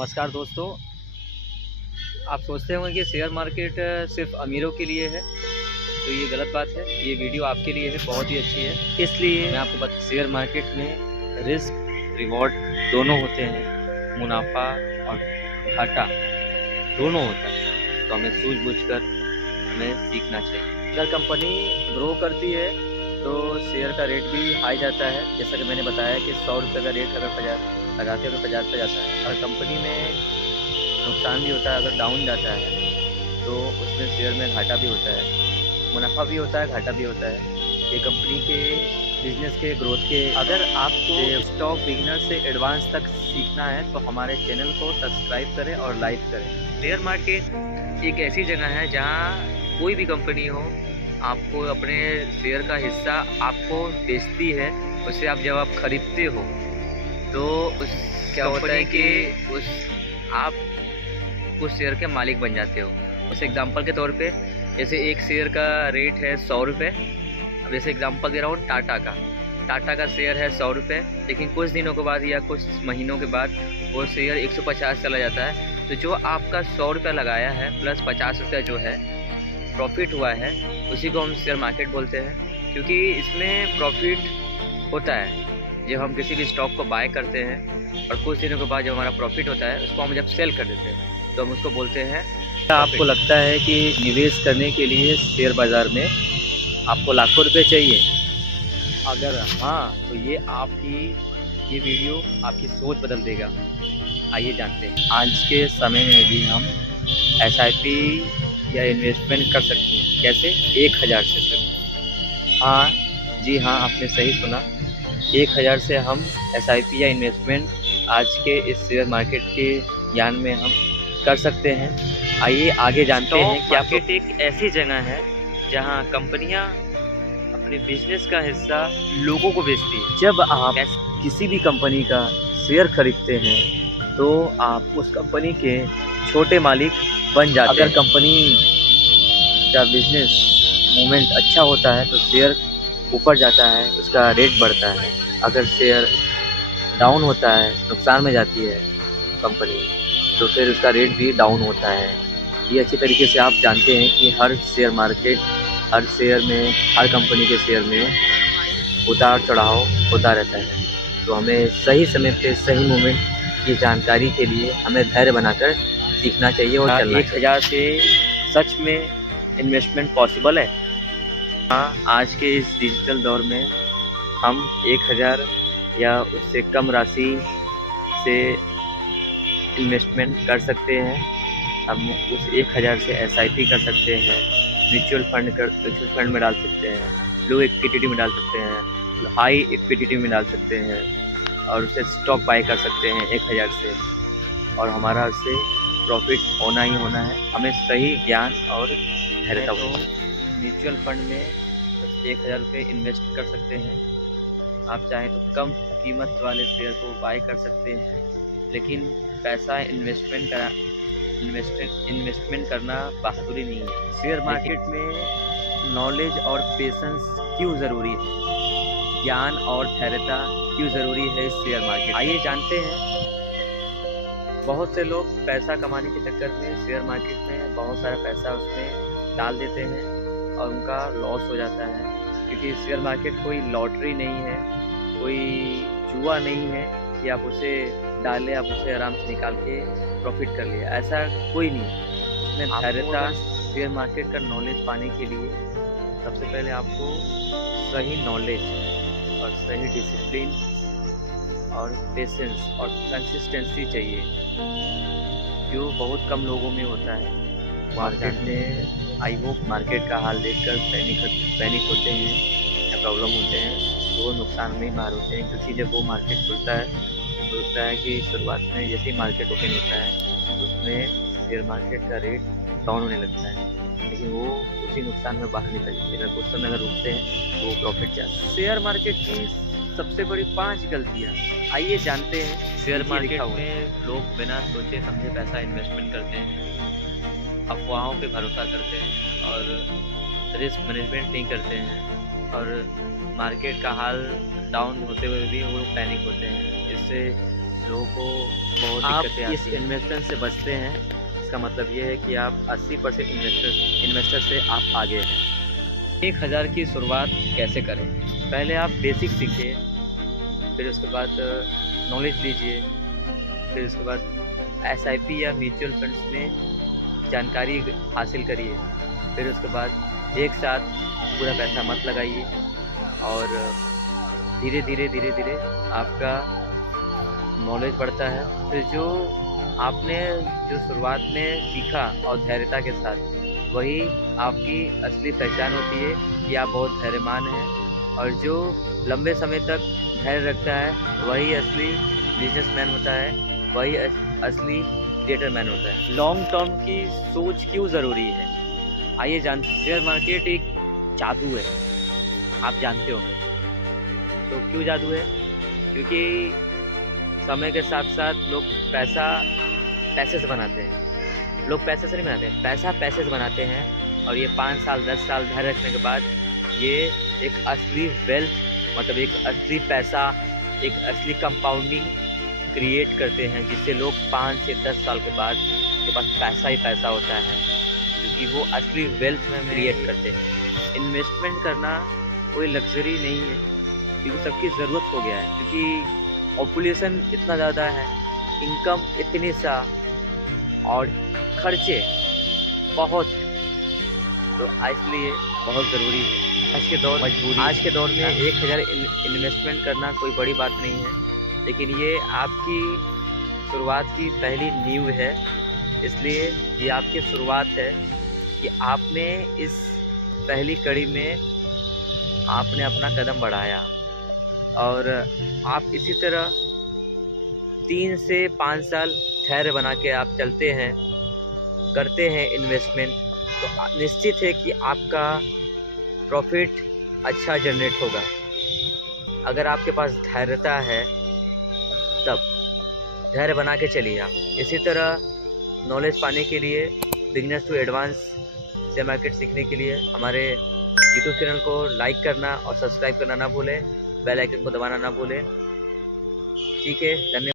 नमस्कार दोस्तों। आप सोचते होंगे कि शेयर मार्केट सिर्फ अमीरों के लिए है, तो ये गलत बात है। ये वीडियो आपके लिए है, बहुत ही अच्छी है। इसलिए मैं आपको बता, शेयर मार्केट में रिस्क रिवॉर्ड दोनों होते हैं, मुनाफा और घाटा दोनों होता है। तो हमें सूझबूझकर हमें सीखना चाहिए। अगर कंपनी ग्रो करती है तो शेयर का रेट भी हाई जाता है। जैसा कि मैंने बताया कि 100 रुपये का रेट अगर लगाते हैं तो 50 पे जाता है। और कंपनी में नुकसान भी होता है, अगर डाउन जाता है तो उसमें शेयर में घाटा भी होता है, मुनाफा भी होता है, घाटा भी होता है। ये कंपनी के बिजनेस के ग्रोथ के। अगर आपको स्टॉक बिगिनर से एडवांस तक सीखना है तो हमारे चैनल को सब्सक्राइब करें और लाइक करें। शेयर मार्केट एक ऐसी जगह है जहाँ कोई भी कंपनी हो, आपको अपने शेयर का हिस्सा आपको बेचती है। उसे जब आप खरीदते हो तो उस कंपनी के आप उस शेयर के मालिक बन जाते हो। उस एग्जांपल के तौर पे, जैसे एक शेयर का रेट है 100 रुपये। अब जैसे एग्जांपल दे रहा हूँ टाटा का शेयर है 100 रुपये, लेकिन कुछ दिनों के बाद या कुछ महीनों के बाद वो शेयर 150 चला जाता है। तो जो आपका 100 रुपये लगाया है प्लस 50 रुपये जो है प्रॉफिट हुआ है, उसी को हम शेयर मार्केट बोलते हैं। क्योंकि इसमें प्रॉफिट होता है जब हम किसी भी स्टॉक को बाय करते हैं, और कुछ दिनों के बाद जब हमारा प्रॉफिट होता है उसको हम जब सेल कर देते हैं तो हम उसको बोलते हैं। आपको लगता है कि निवेश करने के लिए शेयर बाज़ार में आपको लाखों रुपए चाहिए? अगर हाँ, तो ये वीडियो आपकी सोच बदल देगा। आइए जानते हैं। आज के समय में भी हम SIP या इन्वेस्टमेंट कर सकते हैं। कैसे? 1000 से सिर्फ। हाँ जी हाँ, आपने सही सुना। 1000 से हम SIP या इन्वेस्टमेंट आज के इस शेयर मार्केट के ज्ञान में हम कर सकते हैं। आइए आगे जानते हैं। क्या मार्केट एक ऐसी जगह है जहां कंपनियां अपने बिजनेस का हिस्सा लोगों को बेचती है। जब आप किसी भी कंपनी का शेयर खरीदते हैं तो आप उस कंपनी के छोटे मालिक बन जाते हैं। अगर कंपनी का बिजनेस मूवमेंट अच्छा होता है तो शेयर ऊपर जाता है, उसका रेट बढ़ता है। अगर शेयर डाउन होता है, नुकसान में जाती है कंपनी, तो फिर उसका रेट भी डाउन होता है। ये अच्छी तरीके से आप जानते हैं कि हर शेयर मार्केट, हर शेयर में, हर कंपनी के शेयर में उतार चढ़ाव होता रहता है। तो हमें सही समय पे सही मूवमेंट की जानकारी के लिए हमें धैर्य बनाकर सीखना चाहिए और चलना। 1000 से सच में इन्वेस्टमेंट पॉसिबल है? हाँ, आज के इस डिजिटल दौर में हम 1000 या उससे कम राशि से इन्वेस्टमेंट कर सकते हैं। हम उस 1000 से SIP कर सकते हैं, म्यूचुअल फंड में डाल सकते हैं, लो इक्विटी में डाल सकते हैं, हाई इक्विटी में डाल सकते हैं, और उससे स्टॉक बाय कर सकते हैं 1000 से। और हमारा उससे प्रॉफिट होना ही होना है। हमें सही ज्ञान और धैर्य का म्यूचुअल फंड में 1000 रुपये इन्वेस्ट कर सकते हैं। आप चाहें तो कम कीमत वाले शेयर को बाय कर सकते हैं, लेकिन पैसा इन्वेस्टमेंट करना बहादुरी नहीं है। शेयर मार्केट में नॉलेज और पेशेंस क्यों ज़रूरी है? ज्ञान और धैर्यता क्यों ज़रूरी है इस शेयर मार्केट? आइए जानते हैं। बहुत से लोग पैसा कमाने के चक्कर में शेयर मार्केट में बहुत सारा पैसा उसमें डाल देते हैं और उनका लॉस हो जाता है। क्योंकि शेयर मार्केट कोई लॉटरी नहीं है, कोई जुआ नहीं है कि आप उसे डालें, आप उसे आराम से निकाल के प्रॉफिट कर लिया। ऐसा कोई नहीं। इसमें धैर्यता, शेयर मार्केट का नॉलेज पाने के लिए सबसे पहले आपको सही नॉलेज और सही डिसिप्लिन और पेशेंस और कंसिस्टेंसी चाहिए, जो बहुत कम लोगों में होता है। मार्केट में आई होप मार्केट का हाल देखकर पैनिक होते हैं या प्रॉब्लम होते हैं, तो वो नुकसान में ही बाहर होते हैं। क्योंकि जब वो मार्केट खुलता है तो होता है कि शुरुआत में जैसे ही मार्केट ओपन होता है उसमें शेयर मार्केट का रेट डाउन होने लगता है, लेकिन वो उसी नुकसान में बाहर निकल जाते हैं। अगर उस समय अगर रुकते हैं तो वो प्रॉफिट जाता है। शेयर मार्केट की सबसे बड़ी 5 गलतियाँ आइए जानते हैं। शेयर मार्केट में लोग बिना सोचे समझे पैसा इन्वेस्टमेंट करते हैं, अफवाहों पे भरोसा करते हैं और रिस्क मैनेजमेंट नहीं करते हैं, और मार्केट का हाल डाउन होते हुए भी वो लोग पैनिक होते हैं। इससे लोगों को बहुत आप दिक्कतें आती इस हैं। इन्वेस्टमेंट से बचते हैं, इसका मतलब ये है कि आप 80% इन्वेस्टर से आप आगे हैं। 1000 की शुरुआत कैसे करें? पहले आप बेसिक सीखिए, फिर उसके बाद नॉलेज लीजिए, फिर उसके बाद एसआईपी या म्यूचुअल फंड्स में जानकारी हासिल करिए, फिर उसके बाद एक साथ पूरा पैसा मत लगाइए और धीरे धीरे आपका नॉलेज बढ़ता है। फिर जो आपने जो शुरुआत में सीखा और धैर्यता के साथ, वही आपकी असली पहचान होती है कि आप बहुत धैर्यमान हैं। और जो लंबे समय तक धैर्य रखता है वही असली बिजनेसमैन होता है, वही असली थिएटर मैन होता है। लॉन्ग टर्म की सोच क्यों ज़रूरी है? आइए जानते। शेयर मार्केट एक जादू है, आप जानते होंगे। तो क्यों जादू है? क्योंकि समय के साथ साथ लोग पैसे से बनाते हैं। लोग पैसे से नहीं बनाते हैं, पैसा पैसे से बनाते हैं। और ये 5 साल 10 साल धैर्य रखने के बाद ये एक असली वेल्थ, मतलब एक असली पैसा, एक असली कंपाउंडिंग क्रिएट करते हैं, जिससे लोग 5 से 10 साल के बाद के पास पैसा ही पैसा होता है, क्योंकि वो असली वेल्थ में क्रिएट करते हैं। इन्वेस्टमेंट करना कोई लग्जरी नहीं है, क्योंकि सबकी ज़रूरत हो गया है, क्योंकि पॉपुलेशन इतना ज़्यादा है, इनकम इतनी सा और खर्चे बहुत हैं, तो इसलिए बहुत ज़रूरी है। आज के दौर में 1000 इन्वेस्टमेंट करना कोई बड़ी बात नहीं है, लेकिन ये आपकी शुरुआत की पहली नींव है। इसलिए ये आपकी शुरुआत है कि आपने इस पहली कड़ी में आपने अपना कदम बढ़ाया, और आप इसी तरह 3 से 5 साल धैर्य बना के आप चलते हैं, करते हैं इन्वेस्टमेंट, तो निश्चित है कि आपका प्रॉफिट अच्छा जनरेट होगा। अगर आपके पास धैर्यता है तब धैर्य बना के चलिए आप। इसी तरह नॉलेज पाने के लिए, beginners to advance share market सीखने के लिए हमारे यूट्यूब चैनल को लाइक करना और सब्सक्राइब करना ना भूलें, बेल आइकन को दबाना ना भूलें। ठीक है, धन्यवाद।